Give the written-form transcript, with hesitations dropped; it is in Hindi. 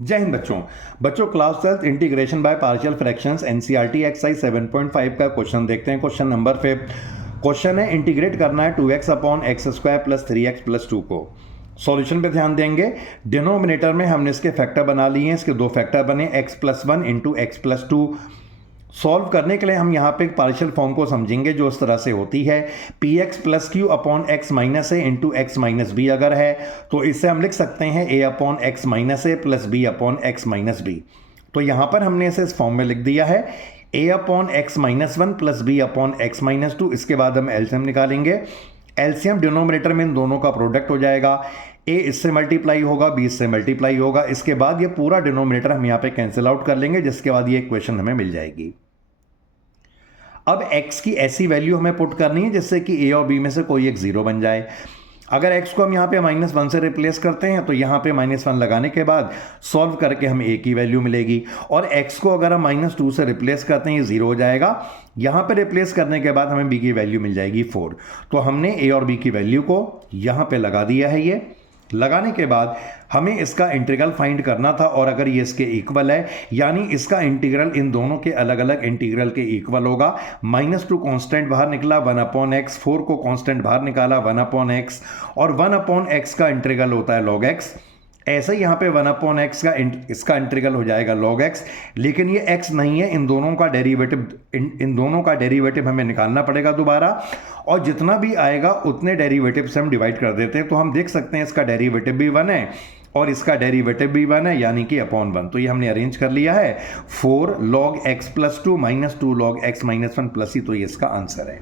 जय हिंद बच्चों। Class 12 integration by partial fractions NCERT exercise 7.5 का क्वेश्चन देखते हैं। क्वेश्चन नंबर 5 क्वेश्चन है, इंटीग्रेट करना है 2x upon x square plus 3x plus 2 को। सॉल्यूशन पे ध्यान देंगे। डिनोमिनेटर में हमने इसके फैक्टर बना लिए हैं, इसके दो फैक्टर बने x plus 1 into x plus 2। Solve करने के लिए हम यहाँ पे एक पार्शियल फॉर्म को समझेंगे जो इस तरह से होती है, p x plus q upon x minus a into x minus b अगर है तो इससे हम लिख सकते हैं a upon x minus a plus b upon x minus b. तो यहाँ पर हमने इसे इस फॉर्म में लिख दिया है, a upon x minus 1 plus b upon x minus 2। इसके बाद हम एलसीएम निकालेंगे। एलसीएम डिनोमिनेटर में इन दोनों का प्रोडक्ट हो जाएगा, ए इससे मल्टीप्लाई होगा, बी इससे मल्टीप्लाई होगा। इसके बाद ये पूरा डिनोमिनेटर हम यहाँ पे कैंसिल आउट कर लेंगे, जिसके बाद ये इक्वेशन हमें मिल जाएगी। अब x की ऐसी वैल्यू हमें पुट करनी है जिससे कि a और b में से कोई एक जीरो बन जाए। अगर x को हम यहाँ पे -1 से रिप्लेस करते हैं तो यहाँ पे -1 लगाने के बाद सॉल्व करके हमें a की वैल्यू मिलेगी, और x को अगर हम -2 से रिप्लेस करते हैं ये जीरो हो जाएगा। यहाँ पे रिप्लेस करने के बाद हमें b की वैल्यू मिल जाएगी 4। तो हमने a और b की वैल्यू को यहाँ पे लगा दिया है। ये लगाने के बाद हमें इसका इंटीग्रल फाइंड करना था, और अगर ये इसके इक्वल है यानी इसका इंटीग्रल इन दोनों के अलग अलग इंटीग्रल के इक्वल होगा। -2 कांस्टेंट बाहर निकला 1 अपॉन एक्स, 4 को कांस्टेंट बाहर निकाला 1 अपॉन एक्स, और 1 अपॉन एक्स का इंटीग्रल होता है log x। ऐसे ही यहाँ पे 1 अपॉन एक्स का इसका इंटीग्रल हो जाएगा log x, लेकिन ये x नहीं है, इन दोनों का डेरिवेटिव हमें निकालना पड़ेगा दोबारा, और जितना भी आएगा उतने डेरिवेटिव से हम डिवाइड कर देते हैं। तो हम देख सकते हैं इसका डेरिवेटिव भी 1 है और इसका डेरिवेटिव भी 1 है, यानी कि अपॉन 1। तो ये हमने अरेंज कर लिया है, 4 log x plus 2 -2 log x minus 1 plus ही, तो ये इसका आंसर है।